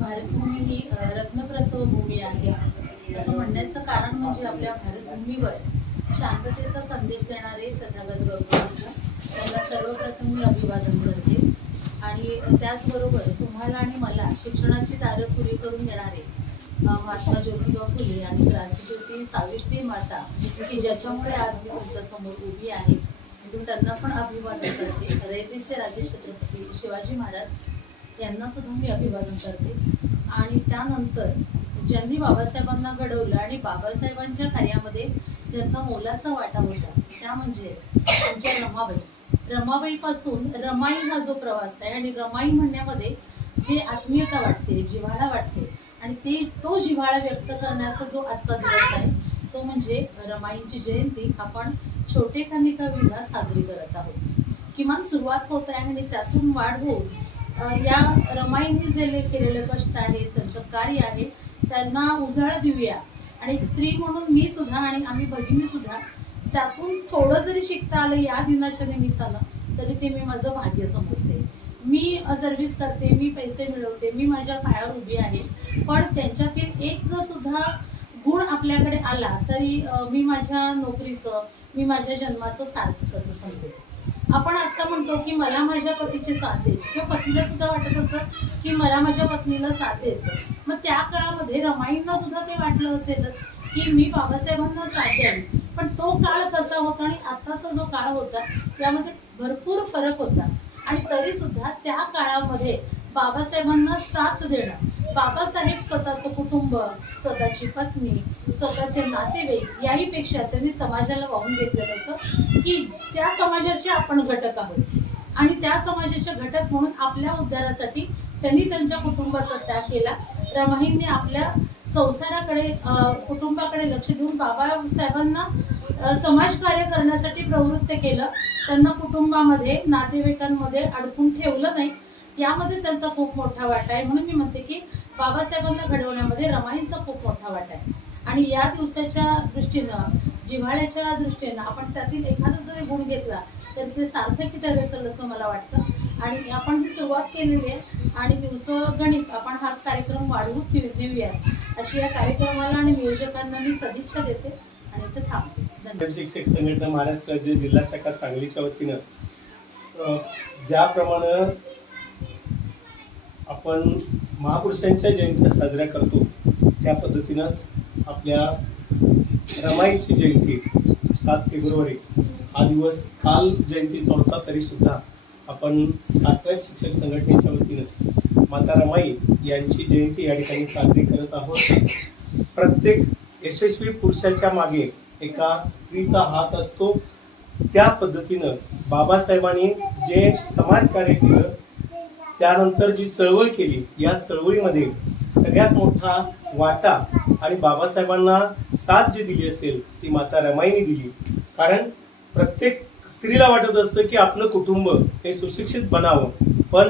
भारतभूमी ही रत्नप्रसव भूमी आहे. असं म्हणण्याचं कारण म्हणजे आपल्या भारतभूमीवर शांततेचा संदेश देणारे तथागत गौतमांच्या त्यांना सर्वप्रथम मी अभिवादन करते. आणि त्याचबरोबर तुम्हाला आणि मला शिक्षणाची दारं पुरे करून देणारे महात्मा ज्योतिबा फुले आणि क्रांतीज्योती सावित्री माता की ज्याच्यामुळे आज मी तुमच्यासमोर उभी आहे. त्यांना पण अभिवादन करते. रयतेचे राजे छत्रपती शिवाजी महाराज. यांना सुद्धा मी अभिवादन करते. आणि त्यानंतर ज्यांनी बाबासाहेबांना घडवलं आणि बाबासाहेबांच्या कार्यामध्ये ज्यांचा मोलाचा वाटा होता त्या म्हणजेच आमच्या रमाबाई. रमाबाईपासून रमाई हा जो प्रवास आहे आणि रमाई म्हणण्यामध्ये जे आत्मीयता वाटते जिव्हाळा वाटते आणि ते तो जिव्हाळा व्यक्त करण्याचा जो आजचा दिवस आहे तो म्हणजे रमाईंची जयंती आपण छोटे खानी का विधा साजरी करत आहोत. किमान सुरुवात होत आहे आणि त्यातून वाढ होऊन या रमाईंनी जे ले- केलेलं कष्ट आहे त्यांचं कार्य आहे त्यांना उजाळ देऊया. आणि एक स्त्री म्हणून मी सुद्धा आणि आम्ही भगिनी सुद्धा त्यातून थोडं जरी शिकता आलं या दिनाच्या निमित्तानं तरी ते मी माझं भाग्य समजते. मी सर्व्हिस करते मी पैसे मिळवते मी माझ्या पायावर उभी आहे. पण त्यांच्यातील एक सुद्धा गुण आपल्याकडे आला तरी मी माझ्या नोकरीचं मी माझ्या जन्माचं सार्थक असं समजेल आपण आता म्हणतो की मला माझ्या पतीची साथ द्यायची. किंवा पतीला सुद्धा वाटत असतं की मला माझ्या पत्नीला साथ द्यायचं मग त्या काळामध्ये रमाईंना सुद्धा ते वाटलं असेलच की मी बाबासाहेबांना साथ द्यावी. पण तो काळ कसा होता आणि आताचा जो काळ होता त्यामध्ये भरपूर फरक होता. आणि तरी सुद्धा त्या काळामध्ये बाबासाहेबांना साथ देणं बाबासाहेब स्वतःचं कुटुंब स्वतःची पत्नी स्वतःचे नातेवाईक याहीपेक्षा त्यांनी समाजाला वाहून घेतलेलं होतं की त्या समाजाचे आपण घटक आहोत. आणि त्या समाजाचे घटक म्हणून आपल्या उद्धारासाठी त्यांनी त्यांच्या कुटुंबाचा त्याग केला. रमाहींनी आपल्या संसाराकडे कुटुंबाकडे लक्ष देऊन बाबासाहेबांना समाजकार्य करण्यासाठी प्रवृत्त केलं. त्यांना कुटुंबामध्ये नातेवाईकांमध्ये अडकून ठेवलं नाही. यामध्ये त्यांचा खूप मोठा वाटा आहे. म्हणून मी म्हणते की बाबासाहेबांना घडवण्यामध्ये रमाईंचा खूप मोठा वाटा आहे. आणि या दिवसाच्या दृष्टीनं जिव्हाळ्याच्या दृष्टीनं आपण त्यातील एखादा जरी गुण घेतला तर ते सार्थकी ठरेल असं मला वाटतं. आणि आपण ही सुरुवात केलेली आहे आणि दिवसगणित आपण हाच कार्यक्रम वाढवून देऊया अशी या कार्यक्रमाला आणि नियोजकांना मी सदिच्छा देते. आणि इथे थांबते. धन्यवाद. शिक्षक संघटना महाराष्ट्र राज्य जिल्हा शाखा सांगलीच्या वतीनं ज्याप्रमाणे आपण महापुरुषांच्या जयंत्या साजऱ्या करतो. त्या पद्धतीनंच आपल्या रमाईची जयंती सात फेब्रुवारी. हा दिवस काल जयंतीचा होता तरी सुद्धा आपण राष्ट्रीय शिक्षक संघटनेच्या वतीनं माता रमाई यांची जयंती या ठिकाणी साजरी करत आहोत. प्रत्येक यशस्वी पुरुषाच्या मागे एका स्त्रीचा हात असतो. त्या पद्धतीनं बाबासाहेबांनी जे समाजकार्य केलं त्यानंतर जी चळवळ केली या चळवळीमध्ये सगळ्यात मोठा वाटा आणि बाबासाहेबांना साथ जी दिली असेल ती माता रमाईने दिली. कारण प्रत्येक स्त्रीला वाटत असतं की आपलं कुटुंब हे सुशिक्षित बनावं. पण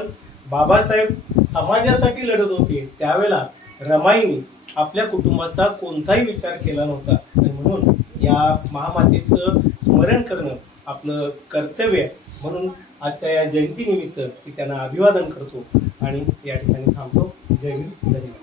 बाबासाहेब समाजासाठी लढत होते त्यावेळेला रमाईने आपल्या कुटुंबाचा कोणताही विचार केला नव्हता. आणि म्हणून या महामातेचं स्मरण करणं आपलं कर्तव्य आहे. म्हणून आजच्या या जयंतीनिमित्त मी त्यांना अभिवादन करतो आणि या ठिकाणी थांबतो. जय हिंद धन्यवाद.